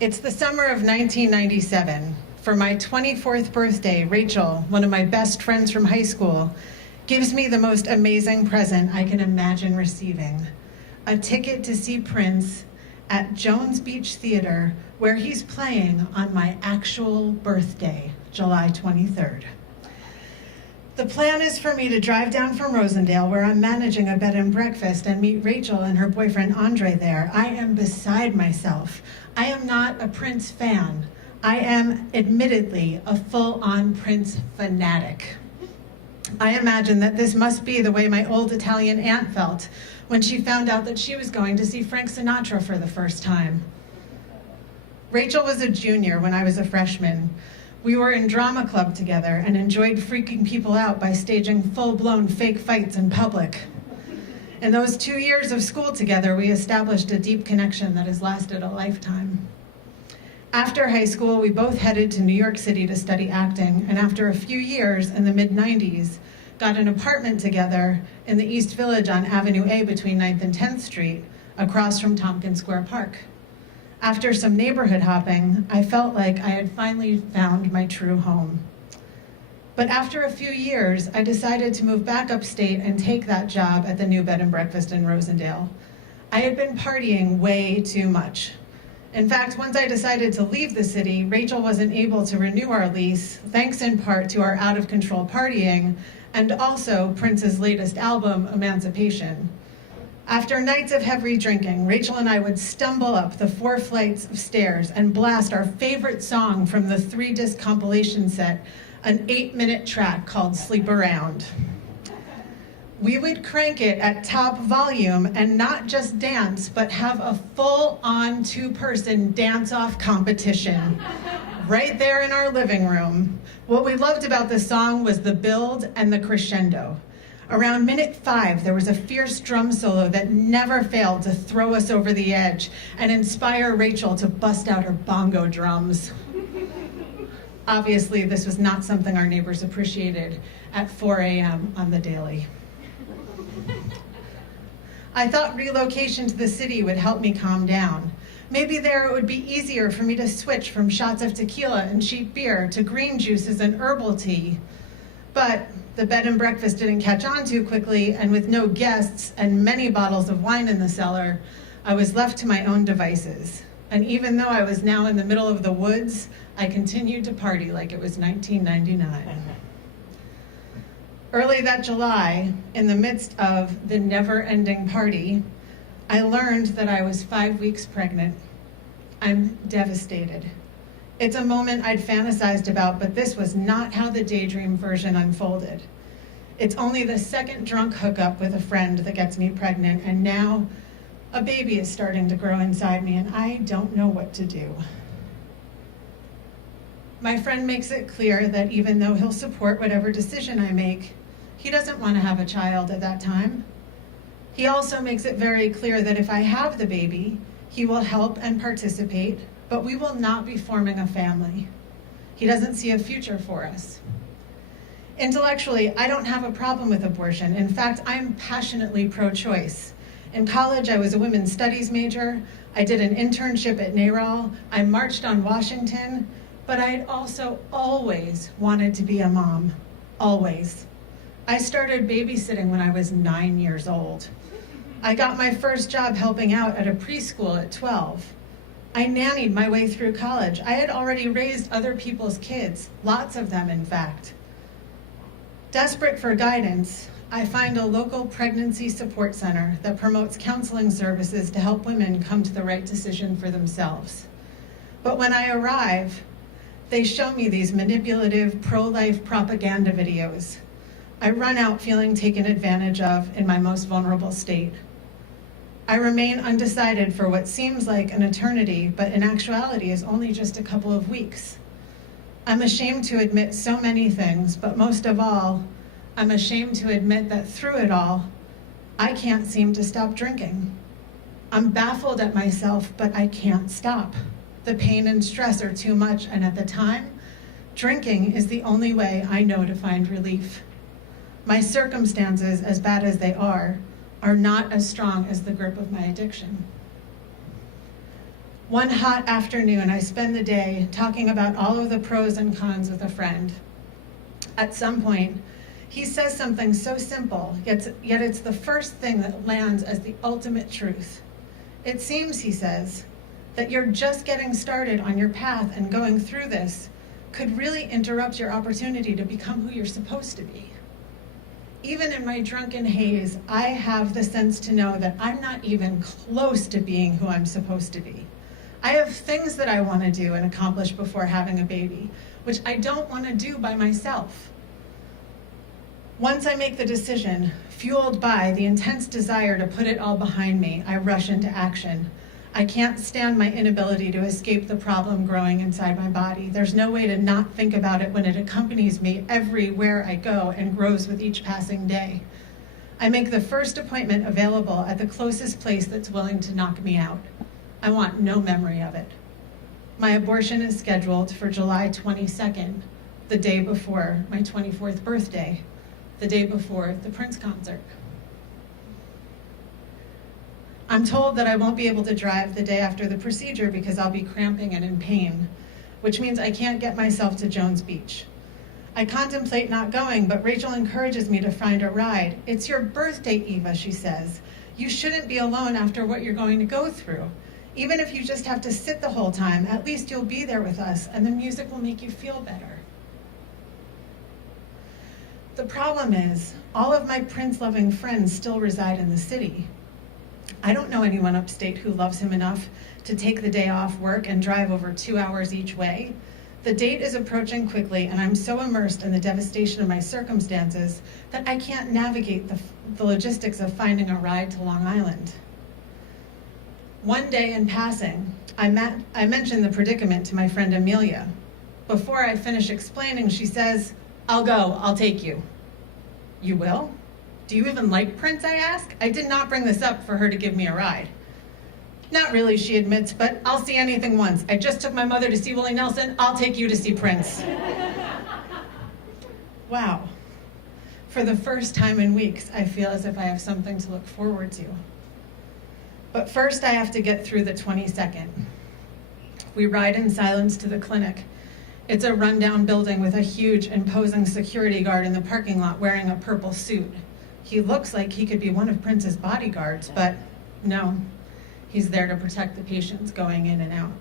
It's the summer of 1997. For my 24th birthday, Rachel, one of my best friends from high school, gives me the most amazing present I can imagine receiving: a ticket to see Prince at Jones Beach Theater, where he's playing on my actual birthday, July 23rd. The plan is for me to drive down from Rosendale, where I'm managing a bed and breakfast, and meet Rachel and her boyfriend Andre there. I am beside myself. I am not a Prince fan. I am admittedly a full-on Prince fanatic. I imagine that this must be the way my old Italian aunt felt when she found out that she was going to see Frank Sinatra for the first time. Rachel was a junior when I was a freshman. We were in drama club together and enjoyed freaking people out by staging full-blown fake fights in public. In those 2 years of school together, we established a deep connection that has lasted a lifetime. After high school, we both headed to New York City to study acting, and after a few years in the mid-90s, got an apartment together in the East Village on Avenue A between 9th and 10th Street, across from Tompkins Square Park. After some neighborhood hopping, I felt like I had finally found my true home. But after a few years, I decided to move back upstate and take that job at the new bed and breakfast in Rosendale. I had been partying way too much. In fact, once I decided to leave the city, Rachel wasn't able to renew our lease, thanks in part to our out-of-control partying, and also Prince's latest album, Emancipation. After nights of heavy drinking, Rachel and I would stumble up the 4 flights of stairs and blast our favorite song from the 3-disc compilation set, an 8-minute track called Sleep Around. We would crank it at top volume and not just dance, but have a full-on 2-person dance-off competition right there in our living room. What we loved about this song was the build and the crescendo. Around minute 5, there was a fierce drum solo that never failed to throw us over the edge and inspire Rachel to bust out her bongo drums. Obviously, this was not something our neighbors appreciated at 4 a.m. on the daily. I thought relocation to the city would help me calm down. Maybe there it would be easier for me to switch from shots of tequila and cheap beer to green juices and herbal tea. But the bed and breakfast didn't catch on too quickly, and with no guests and many bottles of wine in the cellar, I was left to my own devices. And even though I was now in the middle of the woods, I continued to party like it was 1999. Early that July, in the midst of the never-ending party, I learned that I was 5 weeks pregnant. I'm devastated. It's a moment I'd fantasized about, but this was not how the daydream version unfolded. It's only the second drunk hookup with a friend that gets me pregnant, and now a baby is starting to grow inside me, and I don't know what to do. My friend makes it clear that even though he'll support whatever decision I make, he doesn't want to have a child at that time. He also makes it very clear that if I have the baby, he will help and participate, but we will not be forming a family. He doesn't see a future for us. Intellectually, I don't have a problem with abortion. In fact, I'm passionately pro-choice. In college, I was a women's studies major. I did an internship at NARAL. I marched on Washington, but I had also always wanted to be a mom, always. I started babysitting when I was 9 years old. I got my first job helping out at a preschool at 12. I nannied my way through college. I had already raised other people's kids, lots of them, in fact. Desperate for guidance, I find a local pregnancy support center that promotes counseling services to help women come to the right decision for themselves. But when I arrive, they show me these manipulative pro-life propaganda videos. I run out feeling taken advantage of in my most vulnerable state. I remain undecided for what seems like an eternity, but in actuality is only just a couple of weeks. I'm ashamed to admit so many things, but most of all, I'm ashamed to admit that through it all, I can't seem to stop drinking. I'm baffled at myself, but I can't stop. The pain and stress are too much, and at the time, drinking is the only way I know to find relief. My circumstances, as bad as they are not as strong as the grip of my addiction. One hot afternoon, I spend the day talking about all of the pros and cons with a friend. At some point, he says something so simple, yet it's the first thing that lands as the ultimate truth. It seems, he says, that you're just getting started on your path, and going through this could really interrupt your opportunity to become who you're supposed to be. Even in my drunken haze, I have the sense to know that I'm not even close to being who I'm supposed to be. I have things that I want to do and accomplish before having a baby, which I don't want to do by myself. Once I make the decision, fueled by the intense desire to put it all behind me, I rush into action. I can't stand my inability to escape the problem growing inside my body. There's no way to not think about it when it accompanies me everywhere I go and grows with each passing day. I make the first appointment available at the closest place that's willing to knock me out. I want no memory of it. My abortion is scheduled for July 22nd, the day before my 24th birthday, the day before the Prince concert. I'm told that I won't be able to drive the day after the procedure because I'll be cramping and in pain, which means I can't get myself to Jones Beach. I contemplate not going, but Rachel encourages me to find a ride. "It's your birthday, Eva," she says. "You shouldn't be alone after what you're going to go through. Even if you just have to sit the whole time, at least you'll be there with us, and the music will make you feel better." The problem is, all of my Prince-loving friends still reside in the city. I don't know anyone upstate who loves him enough to take the day off work and drive over 2 hours each way. The date is approaching quickly, and I'm so immersed in the devastation of my circumstances that I can't navigate the logistics of finding a ride to Long Island. One day in passing, I mentioned the predicament to my friend Amelia. Before I finish explaining, she says, "I'll go, I'll take you." "You will? Do you even like Prince?" I ask. I did not bring this up for her to give me a ride. "Not really," she admits, "but I'll see anything once. I just took my mother to see Willie Nelson. I'll take you to see Prince." Wow. For the first time in weeks, I feel as if I have something to look forward to. But first, I have to get through the 22nd. We ride in silence to the clinic. It's a rundown building with a huge, imposing security guard in the parking lot wearing a purple suit. He looks like he could be one of Prince's bodyguards, but no, he's there to protect the patients going in and out.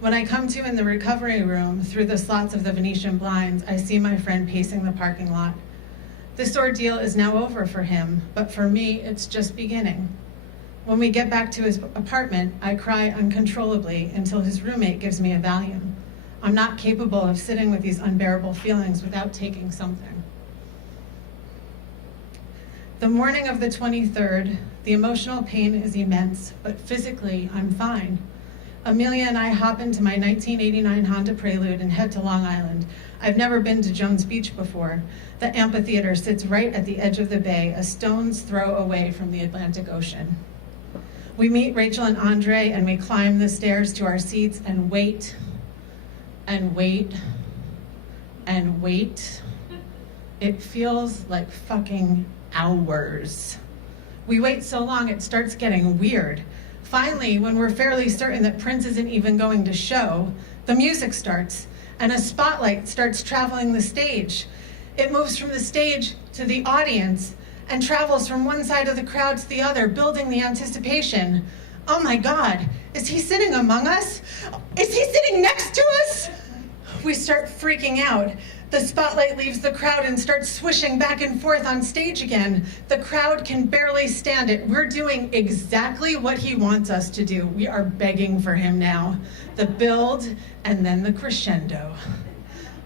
When I come to in the recovery room, through the slots of the Venetian blinds, I see my friend pacing the parking lot. This ordeal is now over for him, but for me, it's just beginning. When we get back to his apartment, I cry uncontrollably until his roommate gives me a Valium. I'm not capable of sitting with these unbearable feelings without taking something. The morning of the 23rd, the emotional pain is immense, but physically, I'm fine. Amelia and I hop into my 1989 Honda Prelude and head to Long Island. I've never been to Jones Beach before. The amphitheater sits right at the edge of the bay, a stone's throw away from the Atlantic Ocean. We meet Rachel and Andre, and we climb the stairs to our seats and wait, and wait, and wait. It feels like fucking hours. We wait so long it starts getting weird. Finally, when we're fairly certain that Prince isn't even going to show, the music starts and a spotlight starts traveling the stage. It moves from the stage to the audience and travels from one side of the crowd to the other, building the anticipation. Oh my God, is he sitting among us? Is he sitting next to us? We start freaking out. The spotlight leaves the crowd and starts swishing back and forth on stage again. The crowd can barely stand it. We're doing exactly what he wants us to do. We are begging for him now. The build and then the crescendo.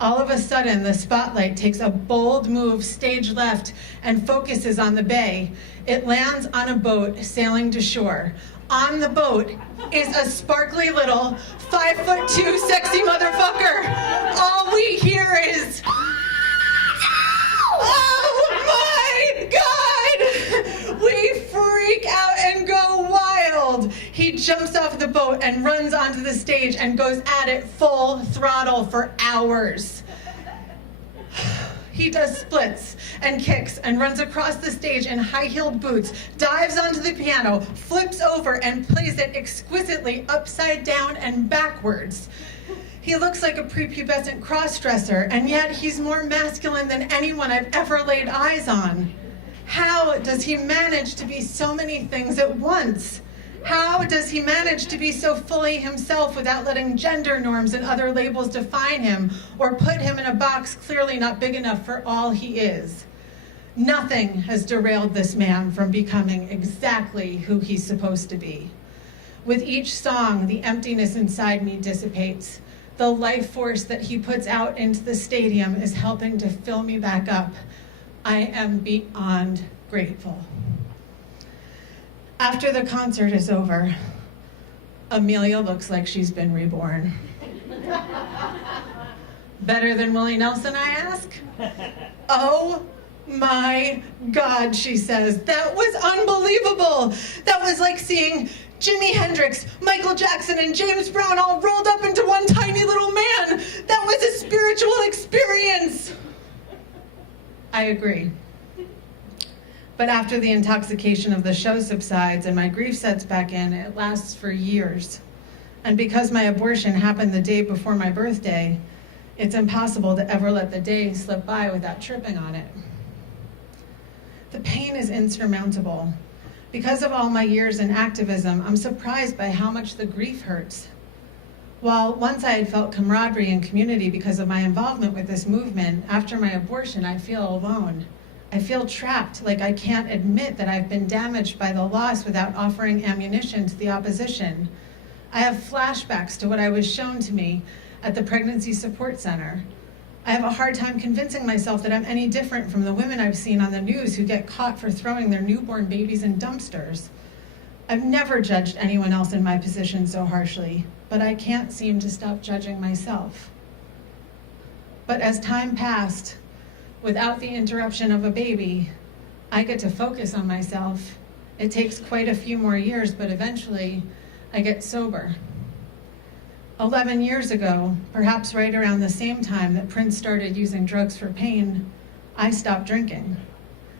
All of a sudden, the spotlight takes a bold move stage left and focuses on the bay. It lands on a boat sailing to shore. On the boat is a sparkly little 5'2" sexy motherfucker. All we hear is, "Oh my God!" We freak out and go wild. He jumps off the boat and runs onto the stage and goes at it full throttle for hours. He does splits and kicks and runs across the stage in high-heeled boots, dives onto the piano, flips over, and plays it exquisitely upside down and backwards. He looks like a prepubescent cross-dresser, and yet he's more masculine than anyone I've ever laid eyes on. How does he manage to be so many things at once? How does he manage to be so fully himself without letting gender norms and other labels define him or put him in a box clearly not big enough for all he is? Nothing has derailed this man from becoming exactly who he's supposed to be. With each song, the emptiness inside me dissipates. The life force that he puts out into the stadium is helping to fill me back up. I am beyond grateful. After the concert is over, Amelia looks like she's been reborn. Better than Willie Nelson, I ask? Oh my God, she says. That was unbelievable. That was like seeing Jimi Hendrix, Michael Jackson, and James Brown all rolled up into one tiny little man. That was a spiritual experience. I agree. But after the intoxication of the show subsides and my grief sets back in, it lasts for years. And because my abortion happened the day before my birthday, it's impossible to ever let the day slip by without tripping on it. The pain is insurmountable. Because of all my years in activism, I'm surprised by how much the grief hurts. While once I had felt camaraderie and community because of my involvement with this movement, after my abortion, I feel alone. I feel trapped, like I can't admit that I've been damaged by the loss without offering ammunition to the opposition. I have flashbacks to what I was shown to me at the Pregnancy Support Center. I have a hard time convincing myself that I'm any different from the women I've seen on the news who get caught for throwing their newborn babies in dumpsters. I've never judged anyone else in my position so harshly, but I can't seem to stop judging myself. But as time passed, without the interruption of a baby, I get to focus on myself. It takes quite a few more years, but eventually I get sober. 11 years ago, perhaps right around the same time that Prince started using drugs for pain, I stopped drinking.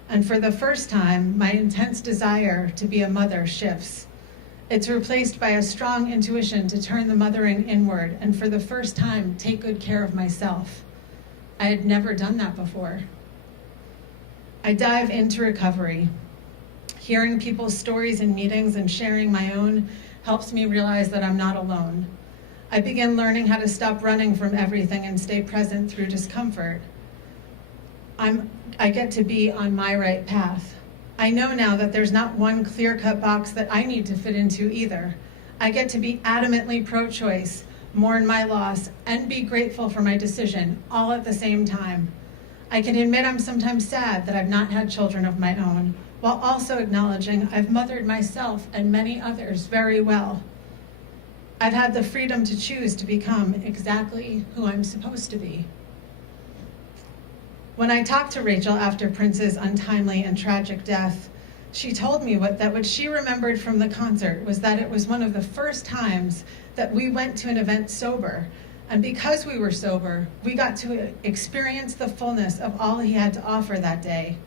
And for the first time, my intense desire to be a mother shifts. It's replaced by a strong intuition to turn the mothering inward and for the first time, take good care of myself. I had never done that before. I dive into recovery. Hearing people's stories in meetings and sharing my own helps me realize that I'm not alone. I begin learning how to stop running from everything and stay present through discomfort. I get to be on my right path. I know now that there's not one clear-cut box that I need to fit into either. I get to be adamantly pro-choice, mourn my loss, and be grateful for my decision, all at the same time. I can admit I'm sometimes sad that I've not had children of my own, while also acknowledging I've mothered myself and many others very well. I've had the freedom to choose to become exactly who I'm supposed to be. When I talked to Rachel after Prince's untimely and tragic death, she told me that what she remembered from the concert was that it was one of the first times that we went to an event sober. And because we were sober, we got to experience the fullness of all he had to offer that day.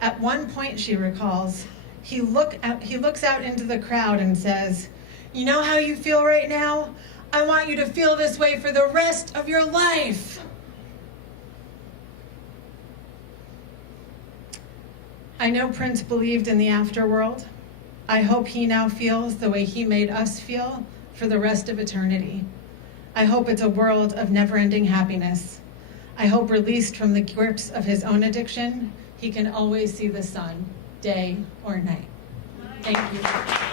At one point, she recalls, he looks out into the crowd and says, "You know how you feel right now? I want you to feel this way for the rest of your life." I know Prince believed in the afterworld. I hope he now feels the way he made us feel for the rest of eternity. I hope it's a world of never-ending happiness. I hope released from the grips of his own addiction, he can always see the sun, day or night. Thank you.